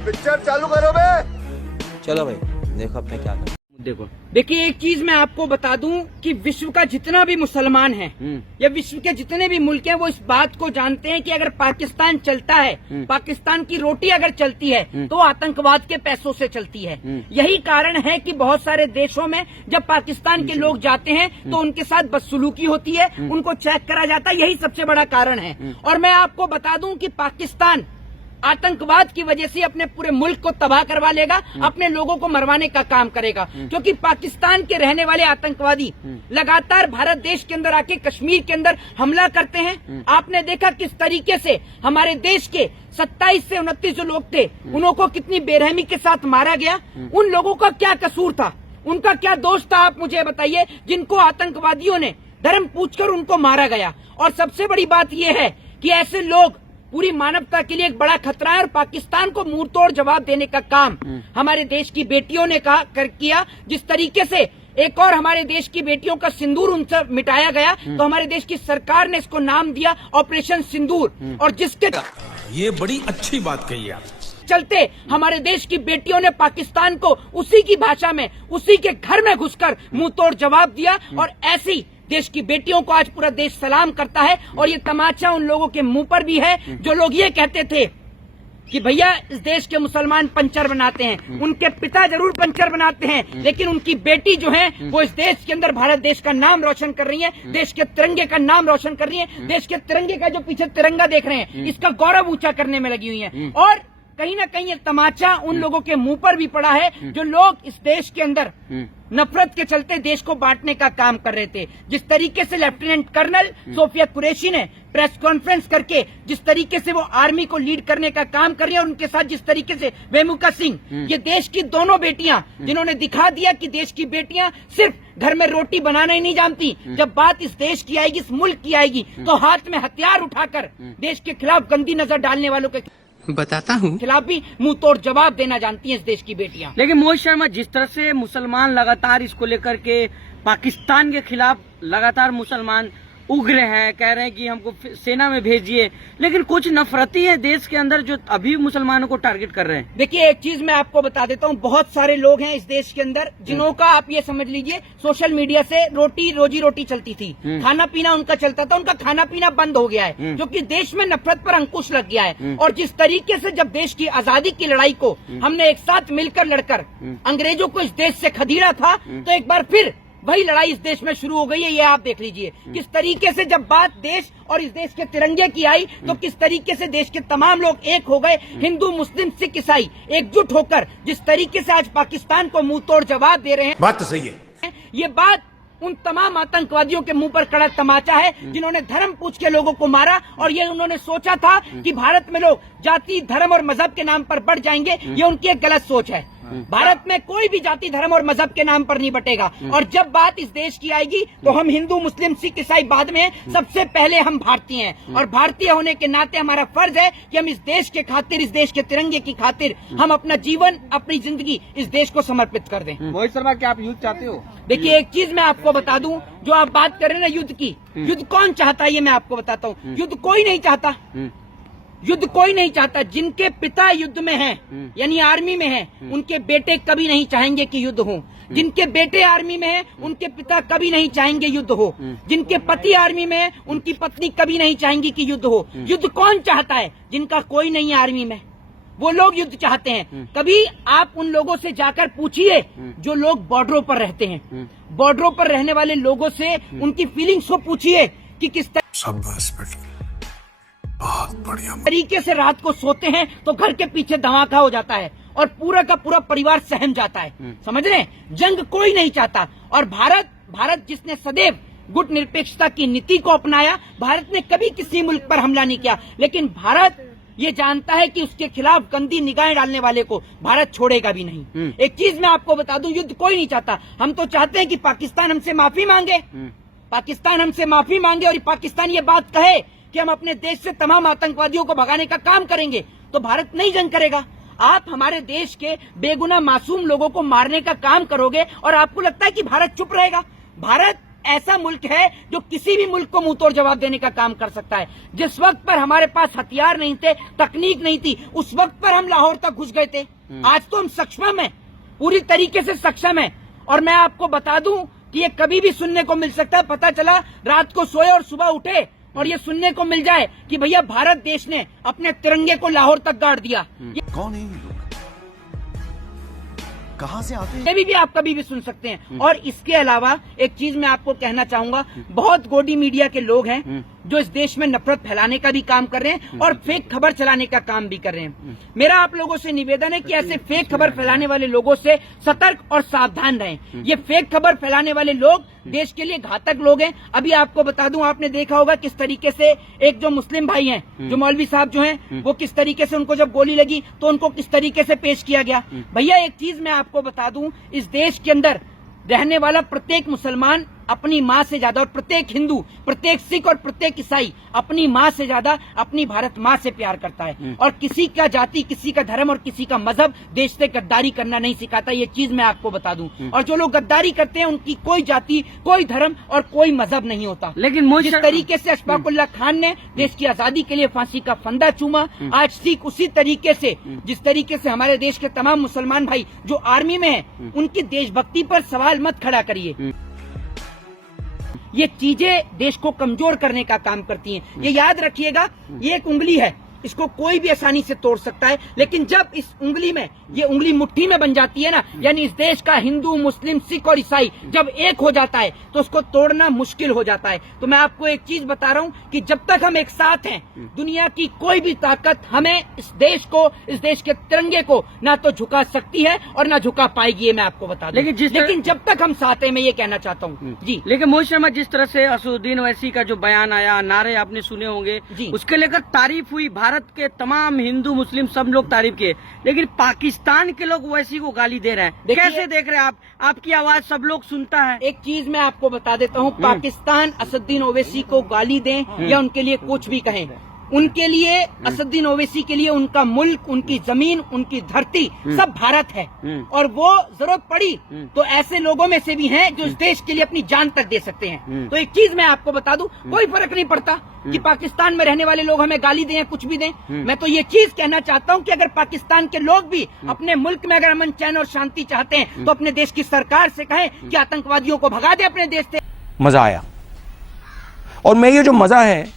Picture चालू करो बे। चलो भाई देखो अब मैं क्या करूं। देखो देखिए, एक चीज मैं आपको बता दूं कि विश्व का जितना भी मुसलमान है या विश्व के जितने भी मुल्क हैं, वो इस बात को जानते हैं कि अगर पाकिस्तान चलता है, पाकिस्तान की रोटी अगर चलती है तो आतंकवाद के पैसों से चलती है। यही कारण है कि बहुत सारे देशों में जब पाकिस्तान के लोग जाते हैं तो उनके साथ बदसलूकी होती है, उनको चेक करा जाता है। यही सबसे बड़ा कारण है। और मैं आपको बता दूं कि पाकिस्तान आतंकवाद की वजह से अपने पूरे मुल्क को तबाह करवा लेगा, अपने लोगों को मरवाने का काम करेगा, क्योंकि पाकिस्तान के रहने वाले आतंकवादी लगातार भारत देश के अंदर आके कश्मीर के अंदर हमला करते हैं। आपने देखा किस तरीके से हमारे देश के 27 से 29 जो लोग थे, उनको कितनी बेरहमी के साथ मारा गया। उन लोगों का क्या कसूर था, उनका क्या दोष था, आप मुझे बताइए, जिनको आतंकवादियों ने धर्म पूछकर उनको मारा गया। और सबसे बड़ी बात यह है कि ऐसे लोग पूरी मानवता के लिए एक बड़ा खतरा है। और पाकिस्तान को मुंहतोड़ जवाब देने का काम हमारे देश की बेटियों ने किया। जिस तरीके से एक और हमारे देश की बेटियों का सिंदूर उनसे मिटाया गया, तो हमारे देश की सरकार ने इसको नाम दिया ऑपरेशन सिंदूर। और जिसके ये बड़ी अच्छी बात कही आप चलते हमारे देश की बेटियों ने पाकिस्तान को उसी की भाषा में, उसी के घर में घुसकर मुंहतोड़ जवाब दिया। और ऐसी देश की बेटियों को आज पूरा देश सलाम करता है। और ये तमाचा उन लोगों के मुंह पर भी है जो लोग ये कहते थे कि भैया इस देश के मुसलमान पंचर बनाते हैं। उनके पिता जरूर पंचर बनाते हैं, लेकिन उनकी बेटी जो है वो इस देश के अंदर भारत देश का नाम रोशन कर रही है, देश के तिरंगे का नाम रोशन कर रही है, देश के तिरंगे का जो पीछे तिरंगा देख रहे हैं, इसका गौरव ऊंचा करने में लगी हुई है। और कहीं ना कहीं ये तमाचा उन लोगों के मुंह पर भी पड़ा है जो लोग इस देश के अंदर नफरत के चलते देश को बांटने का काम कर रहे थे। जिस तरीके से लेफ्टिनेंट कर्नल सोफिया कुरैशी ने प्रेस कॉन्फ्रेंस करके जिस तरीके से वो आर्मी को लीड करने का काम कर रही है, और उनके साथ जिस तरीके से वेमुका सिंह, ये देश की दोनों बेटियां जिन्होंने दिखा दिया कि देश की बेटियां सिर्फ घर में रोटी बनाना ही नहीं जानती, जब बात इस देश की आएगी, इस मुल्क की आएगी, तो हाथ में हथियार उठाकर देश के खिलाफ गंदी नजर डालने वालों के बताता हूँ खिलाफ भी मुंह तोड़ जवाब देना जानती हैं इस देश की बेटियां। लेकिन मोहित शर्मा, जिस तरह से मुसलमान लगातार इसको लेकर के पाकिस्तान के खिलाफ लगातार मुसलमान उग्र हैं, कह रहे हैं कि हमको सेना में भेजिए, लेकिन कुछ नफरती है देश के अंदर जो अभी मुसलमानों को टारगेट कर रहे हैं। देखिए, एक चीज मैं आपको बता देता हूँ, बहुत सारे लोग हैं इस देश के अंदर जिन्हों का आप ये समझ लीजिए सोशल मीडिया से रोजी रोटी चलती थी, खाना पीना उनका चलता था, उनका खाना पीना बंद हो गया है, क्योंकि देश में नफरत पर अंकुश लग गया है। और जिस तरीके से जब देश की आजादी की लड़ाई को हमने एक साथ मिलकर लड़कर अंग्रेजों को इस देश से खदेड़ा था, तो एक बार फिर वही लड़ाई इस देश में शुरू हो गई है। ये आप देख लीजिए किस तरीके से जब बात देश और इस देश के तिरंगे की आई, तो किस तरीके से देश के तमाम लोग एक हो गए, हिंदू मुस्लिम सिख ईसाई एकजुट होकर जिस तरीके से आज पाकिस्तान को मुंह तोड़ जवाब दे रहे हैं। बात तो सही है। ये बात उन तमाम आतंकवादियों के मुंह पर कड़ा तमाचा है जिन्होंने धर्म पूछ के लोगों को मारा। और ये उन्होंने सोचा था कि भारत में लोग जाति धर्म और मजहब के नाम पर बढ़ जाएंगे। ये उनकी एक गलत सोच है। भारत में कोई भी जाति धर्म और मजहब के नाम पर नहीं बटेगा। और जब बात इस देश की आएगी तो हम हिंदू मुस्लिम सिख ईसाई बाद में, सबसे पहले हम भारतीय हैं। और भारतीय होने के नाते हमारा फर्ज है कि हम इस देश के खातिर, इस देश के तिरंगे की खातिर हम अपना जीवन, अपनी जिंदगी इस देश को समर्पित कर दें। मोहित शर्मा, क्या आप युद्ध चाहते हो? देखिए, एक चीज मैं आपको बता दूं, जो आप बात कर रहे हैं ना युद्ध की, युद्ध कौन चाहता है ये मैं आपको बताता हूँ। युद्ध कोई नहीं चाहता, युद्ध कोई नहीं चाहता। जिनके पिता युद्ध में हैं, यानी आर्मी में हैं, उनके बेटे कभी नहीं चाहेंगे कि युद्ध हो। जिनके बेटे आर्मी में हैं, उनके पिता कभी नहीं चाहेंगे युद्ध हो। जिनके पति आर्मी में हैं, उनकी पत्नी कभी नहीं चाहेंगी कि युद्ध हो। युद्ध कौन चाहता है? जिनका कोई नहीं है आर्मी में, वो लोग युद्ध चाहते हैं। कभी आप उन लोगों से जाकर पूछिए जो लोग बॉर्डरों पर रहते हैं, बॉर्डरों पर रहने वाले लोगों से उनकी फीलिंग्स को पूछिए कि किस बहुत बढ़िया तरीके से रात को सोते हैं तो घर के पीछे धमाका हो जाता है और पूरा का पूरा परिवार सहम जाता है। समझ रहे हैं? जंग कोई नहीं चाहता। और भारत जिसने सदैव गुट निरपेक्षता की नीति को अपनाया, भारत ने कभी किसी मुल्क पर हमला नहीं किया, लेकिन भारत ये जानता है कि उसके खिलाफ गंदी निगाहें डालने वाले को भारत छोड़ेगा भी नहीं। एक चीज मैं आपको बता दूं, युद्ध कोई नहीं चाहता। हम तो चाहते हैं कि पाकिस्तान हमसे माफी मांगे, पाकिस्तान हमसे माफी मांगे और पाकिस्तान ये बात कहे कि हम अपने देश से तमाम आतंकवादियों को भगाने का काम करेंगे, तो भारत नहीं जंग करेगा। आप हमारे देश के बेगुनाह मासूम लोगों को मारने का काम करोगे और आपको लगता है कि भारत चुप रहेगा? भारत ऐसा मुल्क है जो किसी भी मुल्क को मुंह तोड़ जवाब देने का काम कर सकता है। जिस वक्त पर हमारे पास हथियार नहीं थे, तकनीक नहीं थी, उस वक्त पर हम लाहौर तक घुस गए थे। आज तो हम सक्षम हैं, पूरी तरीके से सक्षम हैं। और मैं आपको बता दूं कि ये कभी भी सुनने को मिल सकता है। पता चला रात को सोए और सुबह उठे और ये सुनने को मिल जाए कि भैया भारत देश ने अपने तिरंगे को लाहौर तक गाड़ दिया। कौन है ये लोग? कहां से आते हैं? ये भी आप कभी भी सुन सकते हैं। और इसके अलावा एक चीज मैं आपको कहना चाहूंगा, बहुत गोडी मीडिया के लोग हैं जो इस देश में नफरत फैलाने का भी काम कर रहे हैं और फेक खबर चलाने का काम भी कर रहे हैं। मेरा आप लोगों से निवेदन है कि ऐसे फेक खबर फैलाने वाले लोगों से सतर्क और सावधान रहें। ये फेक खबर फैलाने वाले लोग देश के लिए घातक लोग हैं। अभी आपको बता दूं, आपने देखा होगा किस तरीके से एक जो मुस्लिम भाई हैं, जो मौलवी साहब जो हैं, वो किस तरीके से उनको जब गोली लगी तो उनको किस तरीके से पेश किया गया। भैया एक चीज मैं आपको बता दूं, इस देश के अंदर रहने वाला प्रत्येक मुसलमान अपनी माँ से ज्यादा, और प्रत्येक हिंदू, प्रत्येक सिख और प्रत्येक ईसाई अपनी माँ से ज्यादा अपनी भारत माँ से प्यार करता है। और किसी का जाति, किसी का धर्म और किसी का मजहब देश से गद्दारी करना नहीं सिखाता। ये चीज मैं आपको बता दूं। और जो लोग गद्दारी करते हैं उनकी कोई जाति, कोई धर्म और कोई मजहब नहीं होता। लेकिन जिस तरीके से अशफाकुल्लाह खान ने देश की आजादी के लिए फांसी का फंदा चूमा, आज ठीक उसी तरीके से जिस तरीके से हमारे देश के तमाम मुसलमान भाई जो आर्मी में हैं, उनकी देशभक्ति पर सवाल मत खड़ा करिए। ये चीजें देश को कमजोर करने का काम करती हैं। ये याद रखिएगा, ये एक उंगली है, इसको कोई भी आसानी से तोड़ सकता है, लेकिन जब इस उंगली में, ये उंगली मुट्ठी में बन जाती है ना, यानी इस देश का हिंदू, मुस्लिम, सिख और ईसाई जब एक हो जाता है तो उसको तोड़ना मुश्किल हो जाता है। तो मैं आपको एक चीज बता रहा हूं कि जब तक हम एक साथ हैं, दुनिया की कोई भी ताकत हमें इस देश को, इस देश के तिरंगे को ना तो झुका सकती है और ना झुका पाएगी। ये मैं आपको बता दूं। लेकिन जब तक हम साथ हैं, मैं ये कहना चाहता हूँ जी। लेकिन मोहित शर्मा, जिस तरह से असदुद्दीन ओवैसी का जो बयान आया, नारे आपने सुने होंगे, उसके लेकर तारीफ हुई, भारत के तमाम हिंदू मुस्लिम सब लोग तारीफ किए, लेकिन पाकिस्तान के लोग ओवैसी को गाली दे रहे हैं। कैसे देख रहे हैं आप? आपकी आवाज सब लोग सुनता है। एक चीज मैं आपको बता देता हूँ, पाकिस्तान असदुद्दीन ओवैसी को गाली दें या उनके लिए कुछ भी कहें, उनके लिए, असदुद्दीन ओवैसी के लिए उनका मुल्क, उनकी जमीन, उनकी धरती सब भारत है। और वो जरूरत पड़ी तो ऐसे लोगों में से भी हैं जो इस देश के लिए अपनी जान तक दे सकते हैं। तो एक चीज मैं आपको बता दूं, कोई फर्क नहीं पड़ता कि पाकिस्तान में रहने वाले लोग हमें गाली दें या कुछ भी दें। मैं तो ये चीज कहना चाहता हूं कि अगर पाकिस्तान के लोग भी अपने मुल्क में अगर अमन, चैन और शांति चाहते हैं तो अपने देश की सरकार से कहें कि आतंकवादियों को भगा दे अपने देश से। मजा आया, और मैं ये जो मजा है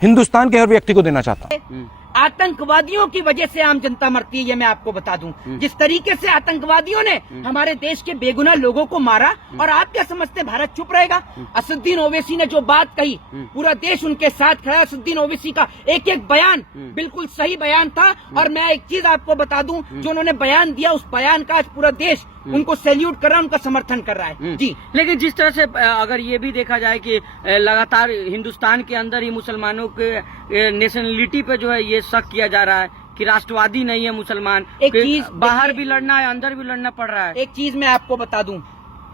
हिंदुस्तान के हर व्यक्ति को देना चाहता हूं। आतंकवादियों की वजह से आम जनता मरती है, ये मैं आपको बता दूं। जिस तरीके से आतंकवादियों ने हमारे देश के बेगुनाह लोगों को मारा, और आप क्या समझते भारत चुप रहेगा? असदुद्दीन ओवैसी ने जो बात कही, पूरा देश उनके साथ खड़ा। असदुद्दीन ओवैसी का एक एक बयान बिल्कुल सही बयान था। और मैं एक चीज आपको बता दूं, जो उन्होंने बयान दिया, उस बयान का आज पूरा देश उनको सैल्यूट कर रहा है, उनका समर्थन कर रहा है जी। लेकिन जिस तरह से अगर ये भी देखा जाए कि लगातार हिंदुस्तान के अंदर ही मुसलमानों के नेशनलिटी पे जो है ये शक किया जा रहा है कि राष्ट्रवादी नहीं है मुसलमान, एक चीज बाहर भी लड़ना है, अंदर भी लड़ना पड़ रहा है। एक चीज मैं आपको बता दूं,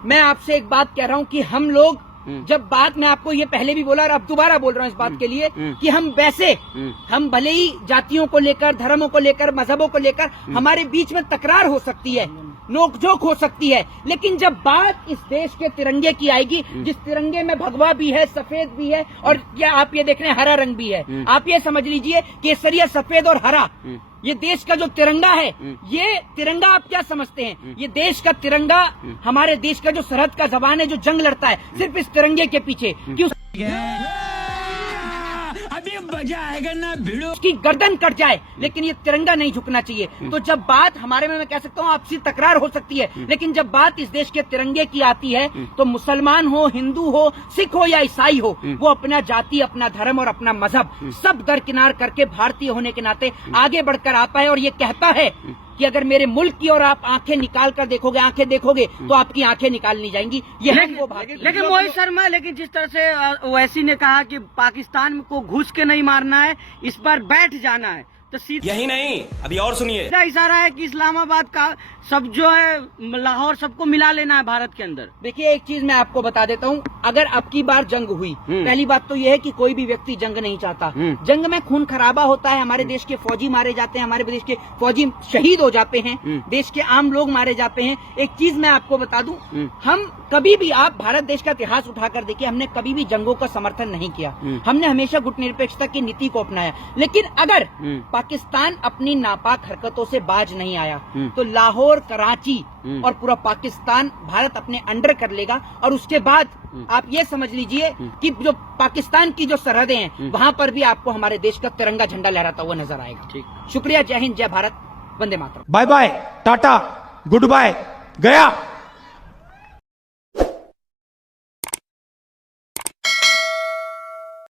मैं आपसे एक बात कह रहा हूं कि हम लोग जब बात, मैं आपको ये पहले भी बोला और अब दोबारा बोल रहा हूँ इस बात के लिए कि हम वैसे, हम भले ही जातियों को लेकर, धर्मों को लेकर, मजहबों को लेकर हमारे बीच में तकरार हो सकती है, नोकझोंक हो सकती है, लेकिन जब बात इस देश के तिरंगे की आएगी, जिस तिरंगे में भगवा भी है, सफेद भी है, और क्या आप ये देख रहे हैं हरा रंग भी है, आप ये समझ लीजिए केसरिया, सफेद और हरा, ये देश का जो तिरंगा है, ये तिरंगा आप क्या समझते हैं? ये देश का तिरंगा, हमारे देश का जो सरहद का जवान है, जो जंग लड़ता है सिर्फ इस तिरंगे के पीछे, कि अभी मजा आएगा ना भिड़ो, उसकी गर्दन कट जाए, लेकिन ये तिरंगा नहीं झुकना चाहिए। तो जब बात हमारे में, मैं कह सकता हूँ आपसी तकरार हो सकती है, लेकिन जब बात इस देश के तिरंगे की आती है तो मुसलमान हो, हिंदू हो, सिख हो या ईसाई हो, वो अपना जाति, अपना धर्म और अपना मजहब सब दरकिनार करके भारतीय होने के नाते आगे बढ़कर आता है। और ये कहता है कि अगर मेरे मुल्क की और आप आंखें निकाल कर देखोगे, आंखें देखोगे तो आपकी आंखें निकालनी जाएंगी। ये लेकिन मोहित शर्मा, लेकिन जिस तरह से ओवैसी ने कहा कि पाकिस्तान को घुस के नहीं मारना है, इस पर बैठ जाना है, तो यही नहीं, अभी और सुनिए। सीधा इशारा है कि इस्लामाबाद का सब जो है लाहौर सबको मिला लेना है भारत के अंदर। देखिए एक चीज मैं आपको बता देता हूँ, अगर अब की बार जंग हुई, पहली बात तो यह है कि कोई भी व्यक्ति जंग नहीं चाहता। जंग में खून खराबा होता है, हमारे देश के फौजी मारे जाते हैं, हमारे देश के फौजी शहीद हो जाते हैं, देश के आम लोग मारे जाते हैं। एक चीज मैं आपको बता दूं, हम कभी भी, आप भारत देश का इतिहास उठाकर देखिए, हमने कभी भी जंगों का समर्थन नहीं किया। हमने हमेशा गुटनिरपेक्षता की नीति को अपनाया। लेकिन अगर पाकिस्तान अपनी नापाक हरकतों से बाज नहीं आया तो लाहौर, कराची और पूरा पाकिस्तान भारत अपने अंडर कर लेगा। और उसके बाद आप ये समझ लीजिए कि जो पाकिस्तान की जो सरहदें हैं वहां पर भी आपको हमारे देश का तिरंगा झंडा लहराता हुआ नजर आएगा। ठीक। शुक्रिया, जय हिंद, जय Bharat, Vande Mataram. Bye bye, tata, good bye, गया।